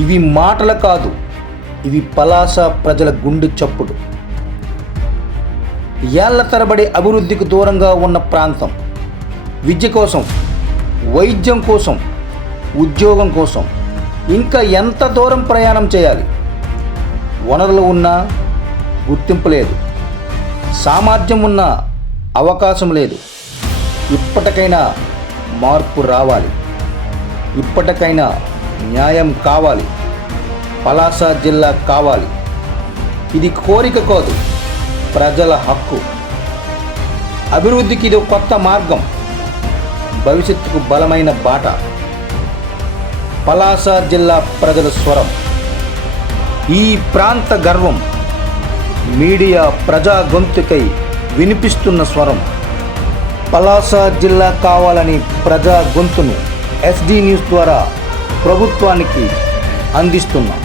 ఇవి మాటలు కాదు, ఇవి పలాస ప్రజల గుండె చప్పుడు. ఏళ్ల తరబడి అభివృద్ధికి దూరంగా ఉన్న ప్రాంతం విద్య కోసం, వైద్యం కోసం, ఉద్యోగం కోసం ఇంకా ఎంత దూరం ప్రయాణం చేయాలి? వనరులు ఉన్నా గుర్తింపు లేదు, సామర్థ్యం ఉన్నా అవకాశం లేదు. ఇప్పటికైనా మార్పు రావాలి, ఇప్పటికైనా న్యాయం కావాలి, పలాస జిల్లా కావాలి. ఇది కోరిక కాదు, ప్రజల హక్కు. అభివృద్ధికి ఇది కొత్త మార్గం, భవిష్యత్తుకు బలమైన బాట. పలాస జిల్లా ప్రజల స్వరం, ఈ ప్రాంత గర్వం, మీడియా ప్రజా గొంతుకై వినిపిస్తున్న స్వరం. పలాస జిల్లా కావాలని ప్రజా గొంతును SD న్యూస్ ద్వారా ప్రభుత్వానికి అందిస్తున్నాం.